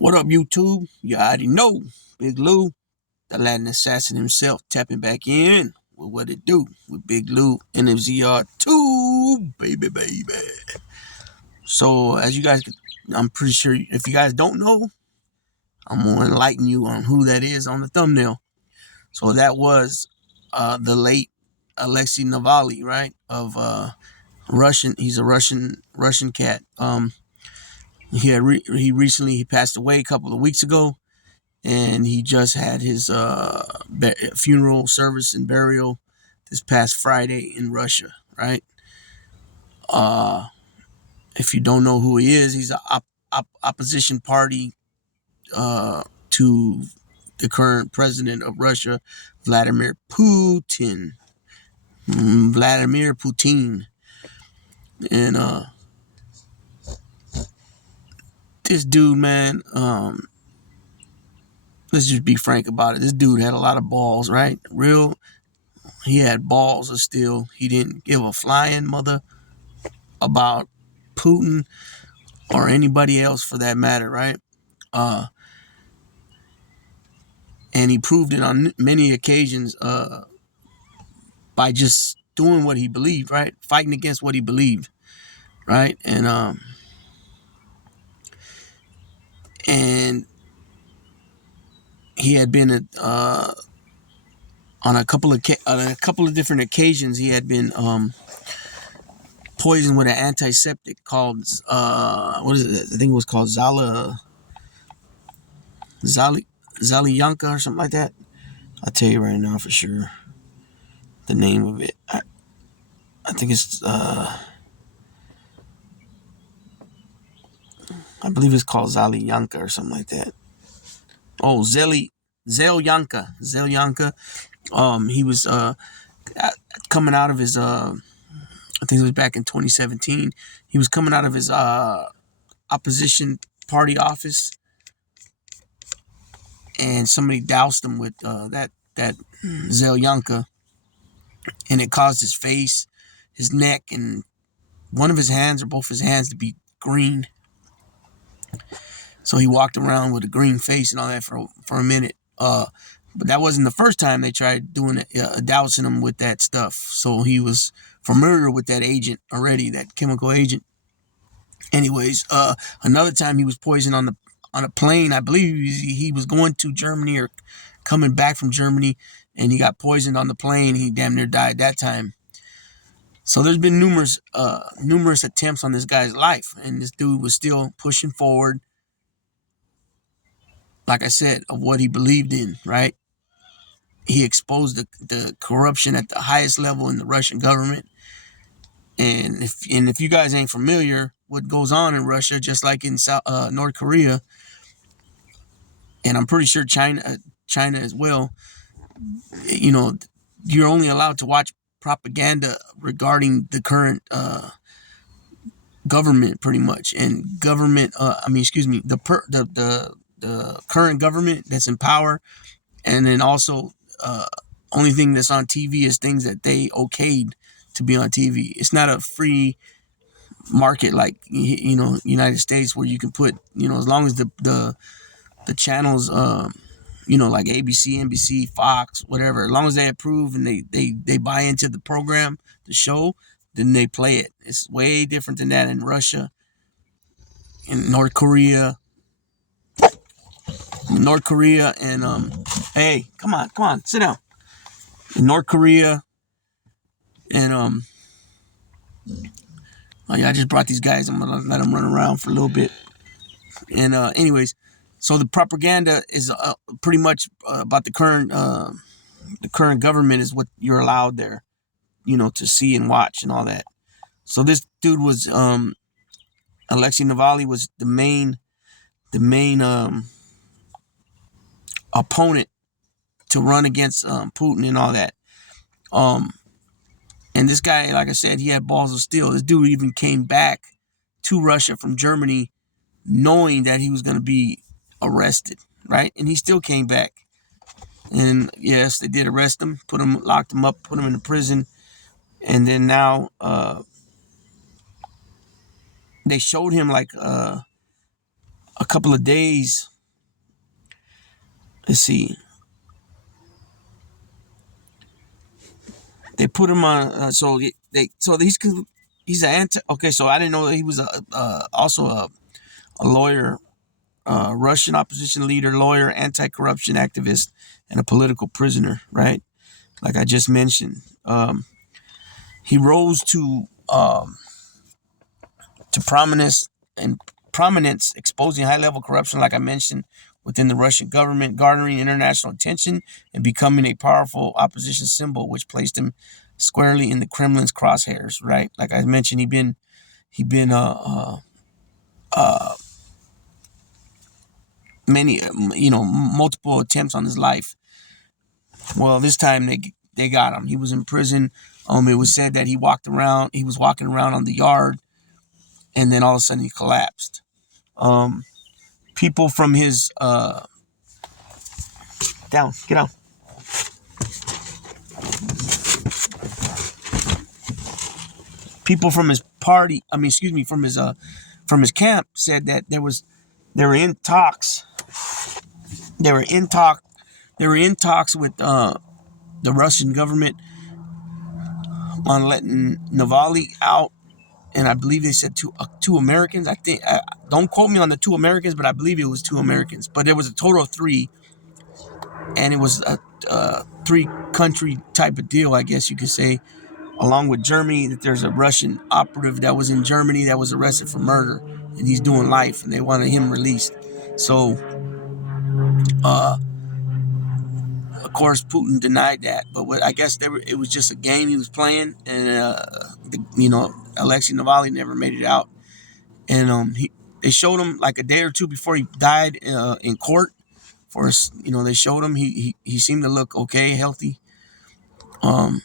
What up, YouTube? You already know. Big Lou, the Latin assassin himself, tapping back in with what it do with Big Lou and MZR2, baby. So, as you guys, I'm pretty sure if you guys don't know, I'm going to enlighten you on who that is on the thumbnail. So, that was the late Alexei Navalny, right? Of Russian. He's a Russian cat. He recently passed away a couple of weeks ago. And he just had his funeral service and burial this past Friday in Russia, right? If you don't know who he is, he's an opposition party to the current president of Russia, Vladimir Putin. And this dude, man, let's just be frank about it. This dude had a lot of balls, right? He had balls of steel. He didn't give a flying mother about Putin or anybody else for that matter, right? And he proved it on many occasions by just doing what he believed, right? Fighting against what he believed, right? And he had been on a couple of different occasions. He had been poisoned with an antiseptic called what is it? I think it was called Zalyanka or something like that. I'll tell you right now for sure the name of it. I think it's I believe it's called Zalyanka or something like that. Oh, Zelyanka. He was coming out of his I think it was back in 2017. He was coming out of his opposition party office, and somebody doused him with that Zelyanka, and it caused his face, his neck, and one of his hands or both his hands to be green. So he walked around with a green face and all that for a minute. But that wasn't the first time they tried doing it, dousing him with that stuff. So he was familiar with that agent already, that chemical agent. Anyways, another time he was poisoned on a plane. I believe he was going to Germany or coming back from Germany, and he got poisoned on the plane. He damn near died that time. So there's been numerous attempts on this guy's life, and this dude was still pushing forward. Like I said, of what he believed in, right? He exposed the corruption at the highest level in the Russian government. And if you guys ain't familiar, what goes on in Russia, just like in North Korea, and I'm pretty sure China as well, you know, you're only allowed to watch propaganda regarding the current government, pretty much, and government. The current government that's in power, and then also only thing that's on TV is things that they okayed to be on TV. It's not a free market like United States, where you can put as long as the channels like ABC, NBC, Fox, whatever, as long as they approve and they buy into the program, the show, then they play it. It's way different than that in Russia, in North Korea, and hey, come on, sit down. In North Korea, and oh yeah, I just brought these guys. I'm gonna let them run around for a little bit. And anyways, so the propaganda is pretty much about the current government is what you're allowed there, to see and watch and all that. So this dude was Alexei Navalny was the main opponent to run against Putin and all that. And this guy, like I said, he had balls of steel. This dude even came back to Russia from Germany knowing that he was going to be arrested, right? And he still came back. And yes, they did arrest him, locked him up, put him in prison. And then now they showed him like a a couple of days. Let's see. They put him on. He's an anti. Okay, so I didn't know that he was also a lawyer, Russian opposition leader, lawyer, anti-corruption activist, and a political prisoner. Right, like I just mentioned. He rose to prominence, exposing high-level corruption, like I mentioned, within the Russian government, garnering international attention and becoming a powerful opposition symbol, which placed him squarely in the Kremlin's crosshairs. Right, like I mentioned, he been many multiple attempts on his life. Well, this time they got him. He was in prison. It was said that he was walking around on the yard, and then all of a sudden he collapsed. People from his get down. People from his party, from his camp said that they were in talks. They were in talks with the Russian government on letting Navalny out, and I believe they said two Americans. I think don't quote me on the two Americans, but I believe it was two Americans. But there was a total of three, and it was a three-country type of deal, I guess you could say, along with Germany. That there's a Russian operative that was in Germany that was arrested for murder, and he's doing life, and they wanted him released. So, of course, Putin denied that, but I guess it was just a game he was playing, and Alexei Navalny never made it out. And they showed him like a day or two before he died in court. They showed him he seemed to look okay, healthy. And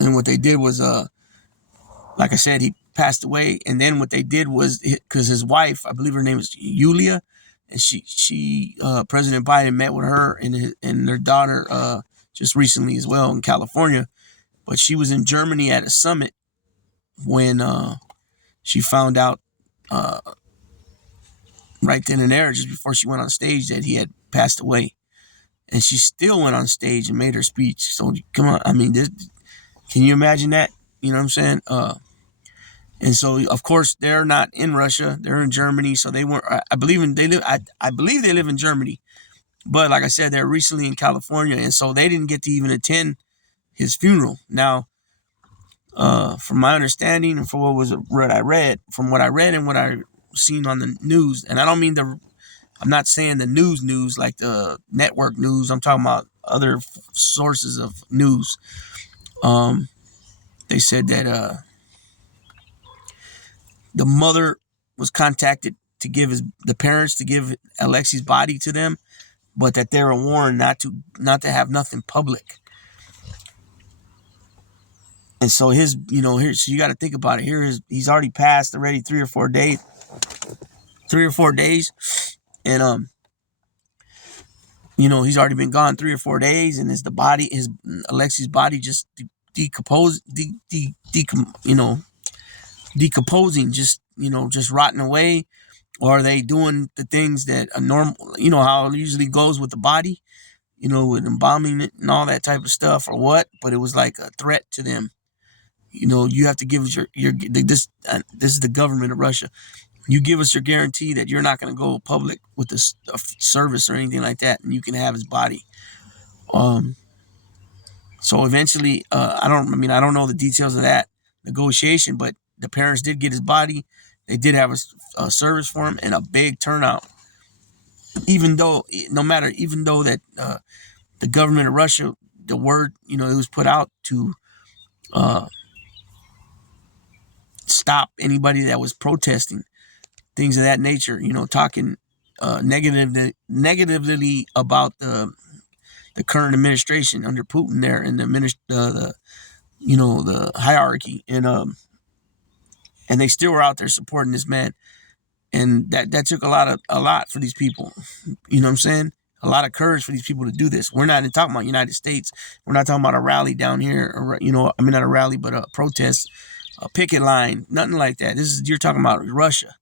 what they did was, like I said, he passed away. And then what they did was, because his wife, I believe her name is Yulia, and she President Biden met with her and their daughter just recently as well in California. But she was in Germany at a summit when she found out right then and there, just before she went on stage, that he had passed away. And she still went on stage and made her speech. So come on, I mean, can you imagine that? You know what I'm saying? And so, of course, they're not in Russia; they're in Germany. So they weren't. I believe they live in Germany, but like I said, they're recently in California, and so they didn't get to even attend his funeral. Now, from my understanding and from what I read and what I seen on the news, and I don't mean I'm not saying the news like the network news. I'm talking about other sources of news. They said that the mother was contacted to give the parents to give Alexei's body to them, but that they were warned not to have nothing public. And so so you got to think about it. He's already passed already 3 or 4 days, and he's already been gone 3 or 4 days, and his Alexei's body just decomposing, just rotting away. Or are they doing the things that are normal, how it usually goes with the body, with embalming it and all that type of stuff, or what? But it was like a threat to them. You have to give us this is the government of Russia. You give us your guarantee that you're not going to go public with this service or anything like that, and you can have his body. So eventually, I don't know the details of that negotiation, but the parents did get his body. They did have a service for him and a big turnout. Even though that the government of Russia, the word, it was put out to stop anybody that was protesting, things of that nature, talking negatively about the current administration under Putin there, and the hierarchy, and they still were out there supporting this man. And that took a lot for these people. You know what I'm saying? A lot of courage for these people to do this. We're not talking about United States. We're not talking about a rally down here, or not a rally, but a protest, a picket line, nothing like that. You're talking about Russia.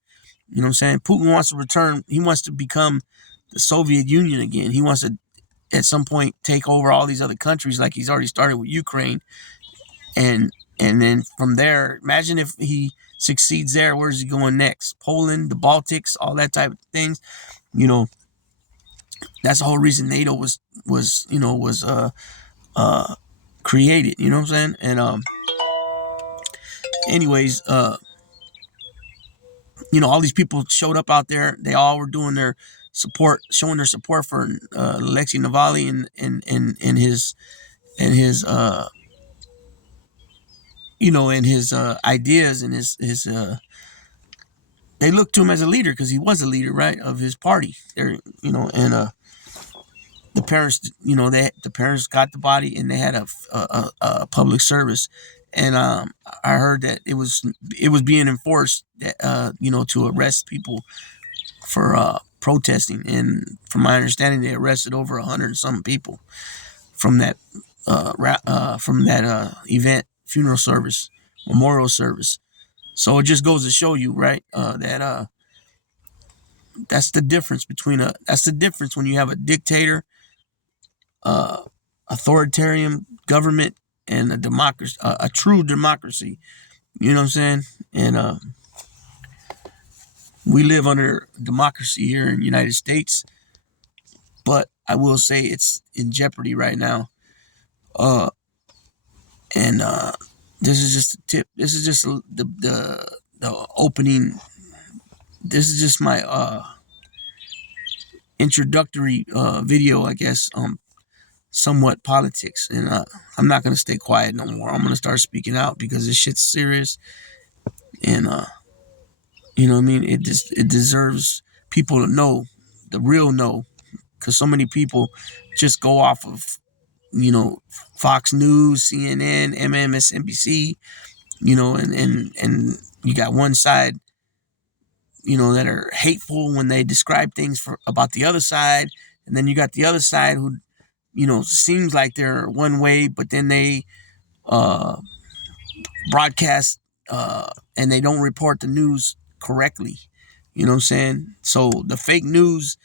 You know what I'm saying? Putin wants to return. He wants to become the Soviet Union again. He wants to, at some point, take over all these other countries, like he's already started with Ukraine, and then from there, imagine if he succeeds there. Where's he going next? Poland, the Baltics, all that type of things. You know, that's the whole reason NATO was created. You know what I'm saying? And anyways, all these people showed up out there. They all were doing their support, showing their support for Alexei Navalny and his ideas and his they looked to him as a leader because he was a leader, right, of his party. There, and the parents, the parents got the body and they had a public service, and I heard that it was being enforced that to arrest people for protesting, and from my understanding, they arrested over 100 and some people from that event, funeral service, memorial service. So it just goes to show you, right, that that's the difference when you have a dictator, authoritarian government, and a democracy, a true democracy. You know what I'm saying? And we live under democracy here in the United States, but I will say it's in jeopardy right now. And this is just a tip. This is just the opening. This is just my introductory video, I guess, somewhat politics. And I'm not gonna stay quiet no more. I'm gonna start speaking out because this shit's serious. And you know what I mean? It deserves people to know the real know, because so many people just go off of Fox News, CNN, MSNBC, and you got one side, that are hateful when they describe things about the other side, and then you got the other side who, seems like they're one way, but then they broadcast and they don't report the news correctly. You know what I'm saying? So the fake news,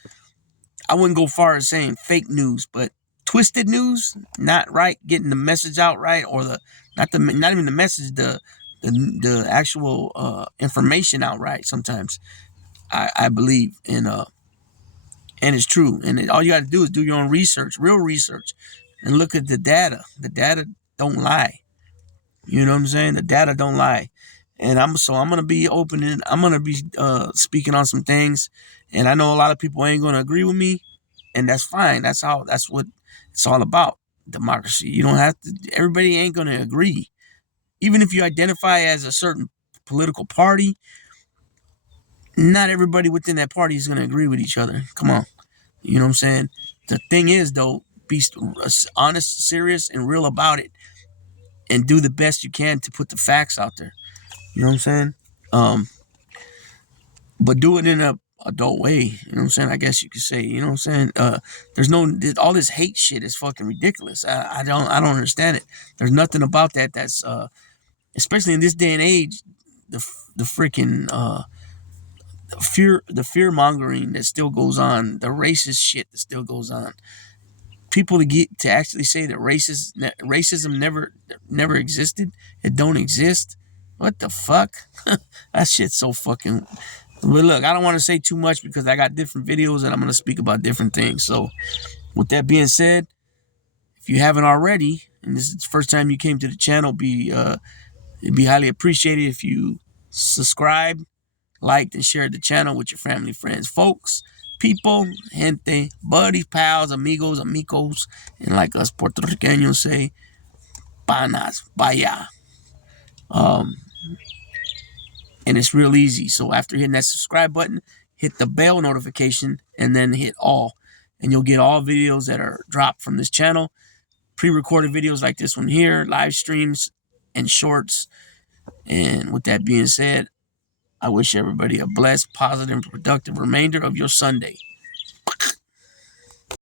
I wouldn't go far as saying fake news, but twisted news, not right, getting the message out right, or not even the message, the actual information out right. Sometimes I believe and it's true. And all you got to do is do your own research, real research, and look at the data. The data don't lie. You know what I'm saying? The data don't lie. And I'm gonna be opening. I'm gonna be speaking on some things, and I know a lot of people ain't gonna agree with me, and that's fine. That's what it's all about. Democracy. You don't have to. Everybody ain't gonna agree, even if you identify as a certain political party. Not everybody within that party is gonna agree with each other. Come on, you know what I'm saying? The thing is, though, be honest, serious, and real about it, and do the best you can to put the facts out there. You know what I'm saying? But do it in a adult way. You know what I'm saying? I guess you could say. You know what I'm saying? There's all this hate shit is fucking ridiculous. I don't understand it. There's nothing about that that's especially in this day and age, the freaking the fear mongering that still goes on, the racist shit that still goes on. People to actually say that racism never existed, it don't exist. What the fuck? That shit's so fucking. But look, I don't want to say too much because I got different videos and I'm gonna speak about different things. So, with that being said, if you haven't already, and this is the first time you came to the channel, it'd be highly appreciated if you subscribe, liked, and shared the channel with your family, friends, folks, people, gente, buddies, pals, amigos, amicos, and like us Puerto Ricanos say, panas, vaya. And it's real easy. So after hitting that subscribe button, hit the bell notification and then hit all. And you'll get all videos that are dropped from this channel. Pre-recorded videos like this one here, live streams, and shorts. And with that being said, I wish everybody a blessed, positive, and productive remainder of your Sunday.